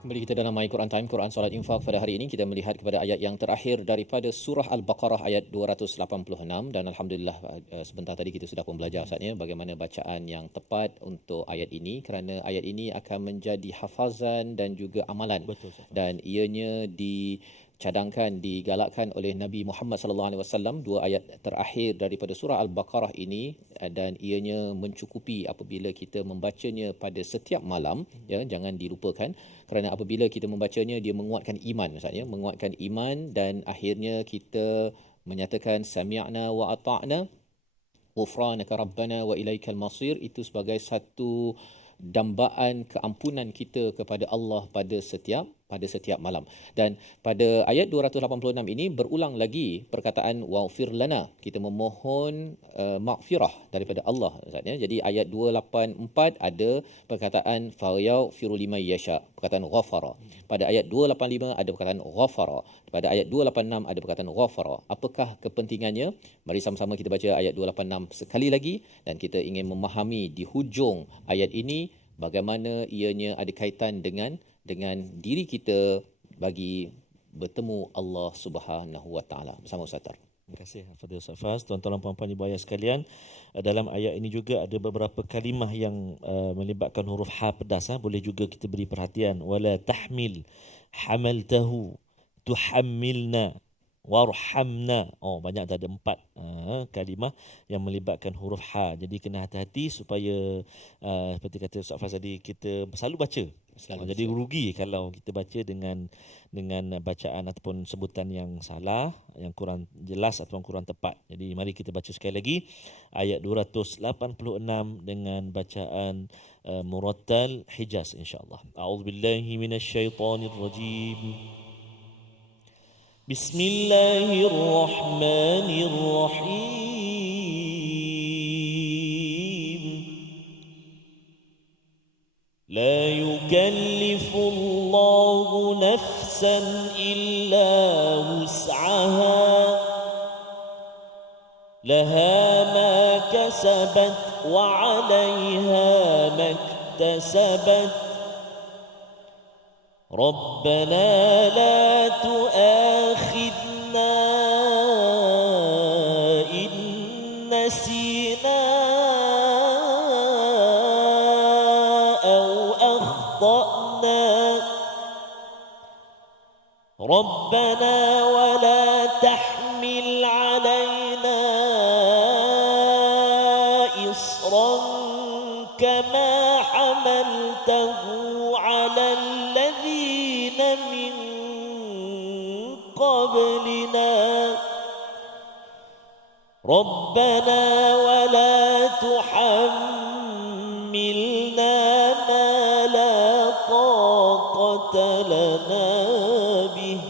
Kembali kita dalam My Quran Time, Quran Salat Infaq. Pada hari ini kita melihat kepada ayat yang terakhir daripada surah Al-Baqarah ayat 286, dan alhamdulillah sebentar tadi kita sudah pun belajar Ustaznya bagaimana bacaan yang tepat untuk ayat ini, kerana ayat ini akan menjadi hafazan dan juga amalan. Betul, Ustaz. Dan ianya cadangkan, digalakkan oleh Nabi Muhammad sallallahu alaihi wasallam, dua ayat terakhir daripada surah Al-Baqarah ini, dan ianya mencukupi apabila kita membacanya pada setiap malam, ya, jangan dilupakan, kerana apabila kita membacanya dia menguatkan iman, Ustaz, ya, menguatkan iman, dan akhirnya kita menyatakan sami'na wa ata'na ghufranaka rabbana wa ilaikal masir, itu sebagai satu dambaan keampunan kita kepada Allah pada setiap malam. Dan pada ayat 286 ini berulang lagi perkataan waghfir lana, kita memohon maghfirah daripada Allah, Ustaz, ya. Jadi ayat 284 ada perkataan fayaghfiru liman yasha, perkataan ghafara. Pada ayat 285 ada perkataan ghafara. Pada ayat 286 ada perkataan ghafara. Apakah kepentingannya? Mari sama-sama kita baca ayat 286 sekali lagi, dan kita ingin memahami di hujung ayat ini bagaimana ianya ada kaitan dengan diri kita bagi bertemu Allah Subhanahu Wa Taala. Bersama Ustaz Tar. Terima kasih Fadil Ustaz Faz. Tuan-tuan dan puan-puan ibu ayah sekalian, dalam ayat ini juga ada beberapa kalimah yang melibatkan huruf ha pedas. Boleh juga kita beri perhatian. Wala tahmil hamaltahu tuhammilna warhamna. Banyak, ada 4 kalimah yang melibatkan huruf ha. Jadi kena hati-hati supaya seperti kata Ustaz Faz tadi, kita selalu baca. Jadi rugi kalau kita baca dengan bacaan ataupun sebutan yang salah, yang kurang jelas ataupun kurang tepat. Jadi mari kita baca sekali lagi ayat 286 dengan bacaan murattal Hijaz insya-Allah. A'udzubillahi minasyaitonirrajim. Bismillahirrahmanirrahim. La yukallifu Allahu nafsan illa wus'aha. Laha ma kasabat wa 'alayha ma iktasabat. ربنا لا تؤاخذنا إن نسينا أو أخطأنا ربنا ولا تحمل علينا إصرا كما حملته على الذين من قبلنا ربنا ولا تحملنا ما لا طاقة لنا به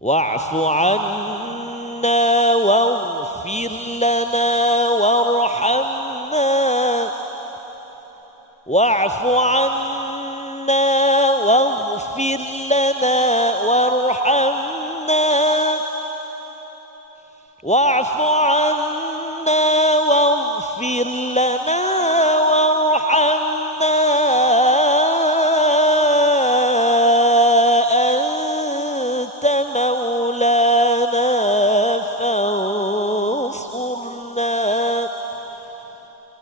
واعف عنا واغفر لنا وارحمنا واعف عنا واغفر لنا وارحمنا واعف عنا واغفر لنا وارحمنا أنت مولانا فانصرنا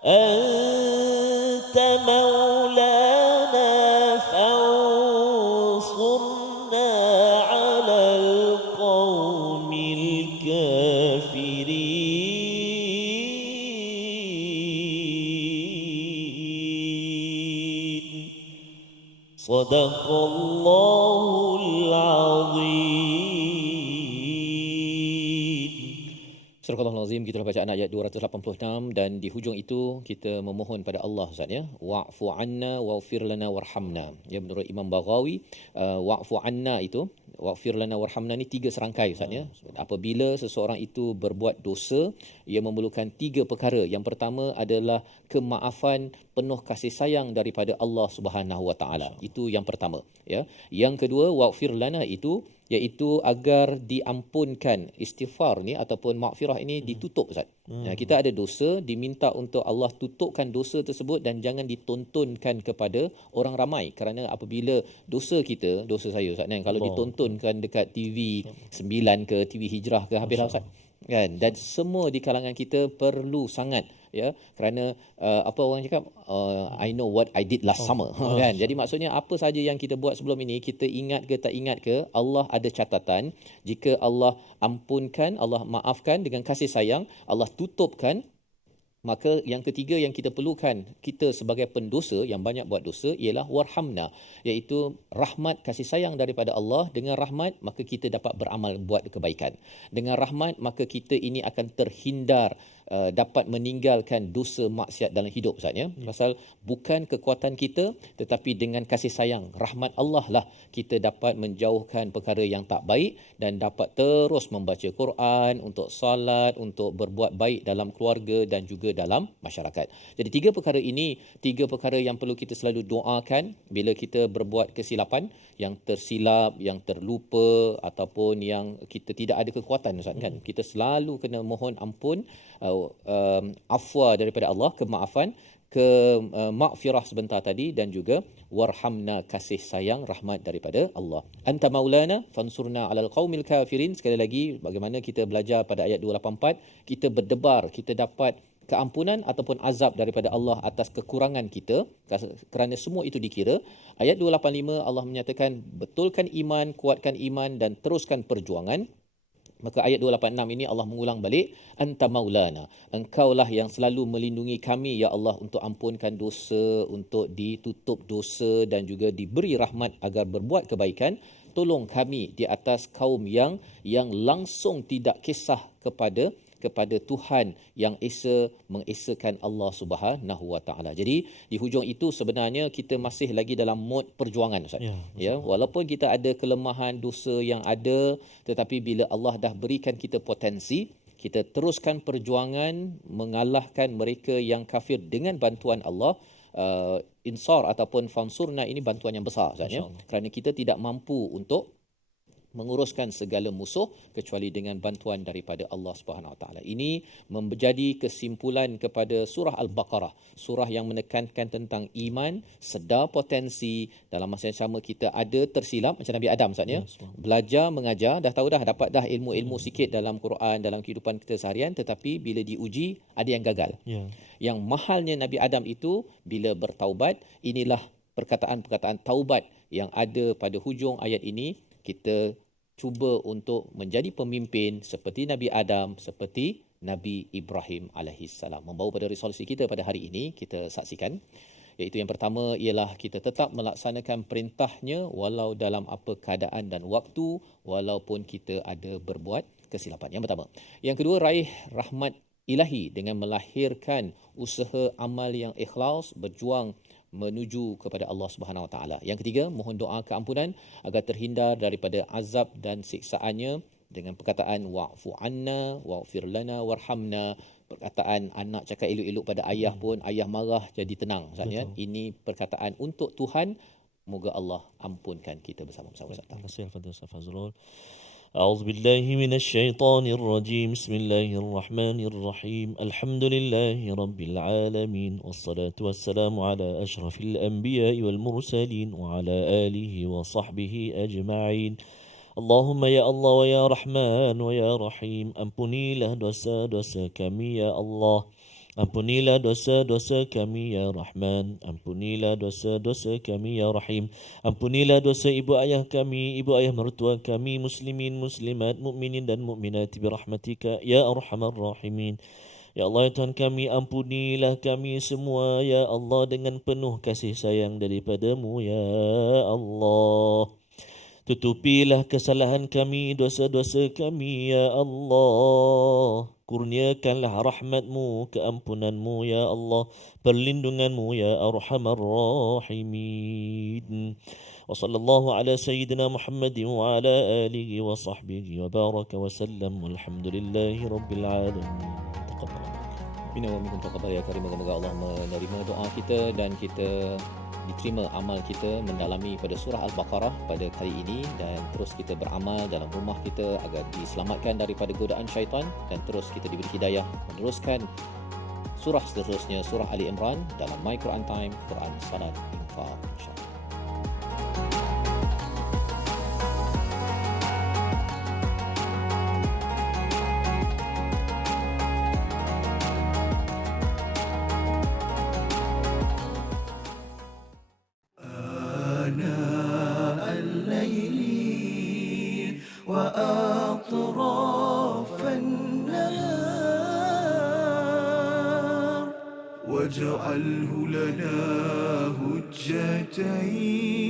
أنت مولانا فانصرنا على القوم الكافرين صدق الله العظيم. Surah Al-Azim, kita bacaan ayat 286, dan di hujung itu kita memohon pada Allah, Ustaz, ya, wa'fu anna waghfir lana warhamna. Ya, menurut Imam Baghawi, wa'fu anna itu, waghfir lana warhamna ni 3 serangkai, Ustaz, ya. Apabila seseorang itu berbuat dosa, ia memerlukan 3 perkara. Yang pertama adalah kemaafan penuh kasih sayang daripada Allah Subhanahu Wa Taala. Itu yang pertama, ya. Yang kedua, waghfir lana itu iaitu agar diampunkan, istighfar ni ataupun maghfirah ini ditutup, Ustaz. Kita ada dosa, diminta untuk Allah tutupkan dosa tersebut dan jangan ditontonkan kepada orang ramai, kerana apabila dosa saya, Ustaz, kalau ditontonkan dekat TV 9 ke TV Hijrah ke, habislah, Ustaz. kan, dan semua di kalangan kita perlu sangat, ya, kerana apa orang cakap, I know what I did last summer, kan. Jadi maksudnya apa saja yang kita buat sebelum ini, kita ingat ke tak ingat ke, Allah ada catatan. Jika Allah ampunkan, Allah maafkan dengan kasih sayang, Allah tutupkan, maka yang ketiga yang kita perlukan, kita sebagai pendosa yang banyak buat dosa, ialah warhamna, iaitu rahmat, kasih sayang daripada Allah. Dengan rahmat maka kita dapat beramal buat kebaikan. Dengan rahmat maka kita ini akan terhindar, dapat meninggalkan dosa maksiat dalam hidup, Ustaz, ya. Pasal bukan kekuatan kita, tetapi dengan kasih sayang, rahmat Allah lah kita dapat menjauhkan perkara yang tak baik dan dapat terus membaca Quran, untuk salat, untuk berbuat baik dalam keluarga dan juga dalam masyarakat. Jadi tiga perkara ini, tiga perkara yang perlu kita selalu doakan bila kita berbuat kesilapan, yang tersilap, yang terlupa, ataupun yang kita tidak ada kekuatan, Ustaz, kan. Kita selalu kena mohon ampun, afwa daripada Allah, kemaafan, maghfirah sebentar tadi, dan juga warhamna, kasih sayang, rahmat daripada Allah. Anta maulana fansurna alal qaumil kafirin. Sekali lagi, bagaimana kita belajar pada ayat 284, kita berdebar, kita dapat keampunan ataupun azab daripada Allah atas kekurangan kita, kerana semua itu dikira. Ayat 285 Allah menyatakan betulkan iman, kuatkan iman dan teruskan perjuangan. Maka ayat 286 ini Allah mengulang balik, anta maulana, engkaulah yang selalu melindungi kami ya Allah, untuk ampunkan dosa, untuk ditutup dosa dan juga diberi rahmat agar berbuat kebaikan. Tolong kami di atas kaum yang langsung tidak kisah kepada Tuhan, yang mengesakan Allah Subhanahu Wa Taala. Jadi di hujung itu sebenarnya kita masih lagi dalam mod perjuangan, Ustaz. Ya, walaupun kita ada kelemahan dosa yang ada, tetapi bila Allah dah berikan kita potensi, kita teruskan perjuangan mengalahkan mereka yang kafir dengan bantuan Allah. Insar ataupun fansurna ini bantuan yang besar, Ustaz, ya. Kerana kita tidak mampu untuk menguruskan segala musuh kecuali dengan bantuan daripada Allah Subhanahu Wa Taala. Ini menjadi kesimpulan kepada surah Al-Baqarah, surah yang menekankan tentang iman, sedar potensi, dalam masa yang sama kita ada tersilap macam Nabi Adam, Ustaz, ya. Belajar mengajar, dah tahu dapat ilmu-ilmu sikit dalam Quran, dalam kehidupan kita seharian, tetapi bila diuji ada yang gagal. Yang mahalnya Nabi Adam itu bila bertaubat, inilah perkataan-perkataan taubat yang ada pada hujung ayat ini. Kita cuba untuk menjadi pemimpin seperti Nabi Adam, seperti Nabi Ibrahim alaihissalam. Membawa pada resolusi kita pada hari ini, kita saksikan, iaitu yang pertama ialah kita tetap melaksanakan perintahnya walau dalam apa keadaan dan waktu, walaupun kita ada berbuat kesilapan. Yang pertama. Yang kedua, raih rahmat ilahi dengan melahirkan usaha amal yang ikhlas, berjuang menuju kepada Allah Subhanahu Wa Taala. Yang ketiga, mohon doa keampunan agar terhindar daripada azab dan siksaannya dengan perkataan wa'fu anna, wa'fir lana, warhamna. Perkataan anak cakap elok-elok pada ayah pun, ayah marah jadi tenang, Ustaz, ya. Ini perkataan untuk Tuhan. Moga Allah ampunkan kita bersama-sama. Terima kasih kepada Ustaz Fazrul. أعوذ بالله من الشيطان الرجيم بسم الله الرحمن الرحيم الحمد لله رب العالمين والصلاة والسلام على أشرف الأنبياء والمرسلين وعلى آله وصحبه أجمعين اللهم يا الله ويا رحمن ويا رحيم ampunilah dosa-dosa kami ya Allah. Ampunilah dosa-dosa kami ya Rahman. Ampunilah dosa-dosa kami ya Rahim. Ampunilah dosa ibu ayah kami, ibu ayah mertua kami, muslimin, muslimat, mukminin dan mukminat birahmatika ya Arhamar Rahimin. Ya Allah, ya Tuhan kami, ampunilah kami semua ya Allah dengan penuh kasih sayang daripada-Mu ya Allah. Tutupilah kesalahan kami, dosa-dosa kami ya Allah. Kurniakanlah rahmat-Mu, keampunan-Mu ya Allah, perlindungan-Mu ya Arhamar Rahimin. Wa sallallahu ala sayyidina Muhammadin wa ala alihi wa sahbihi wa baraka wa sallam. Walhamdulillahi rabbil alamin. Taqabbal. Bina wa minkum taqabbal ya karim. Moga Allah menerima doa kita dan kita diterima amal kita mendalami pada surah Al-Baqarah pada kali ini, dan terus kita beramal dalam rumah kita agar diselamatkan daripada godaan syaitan, dan terus kita diberi hidayah meneruskan surah seterusnya, surah Ali Imran, dalam My Quran Time, Quran, Salat, Infaq, insya-Allah. وأطراف النهار واجعله لنا هجتين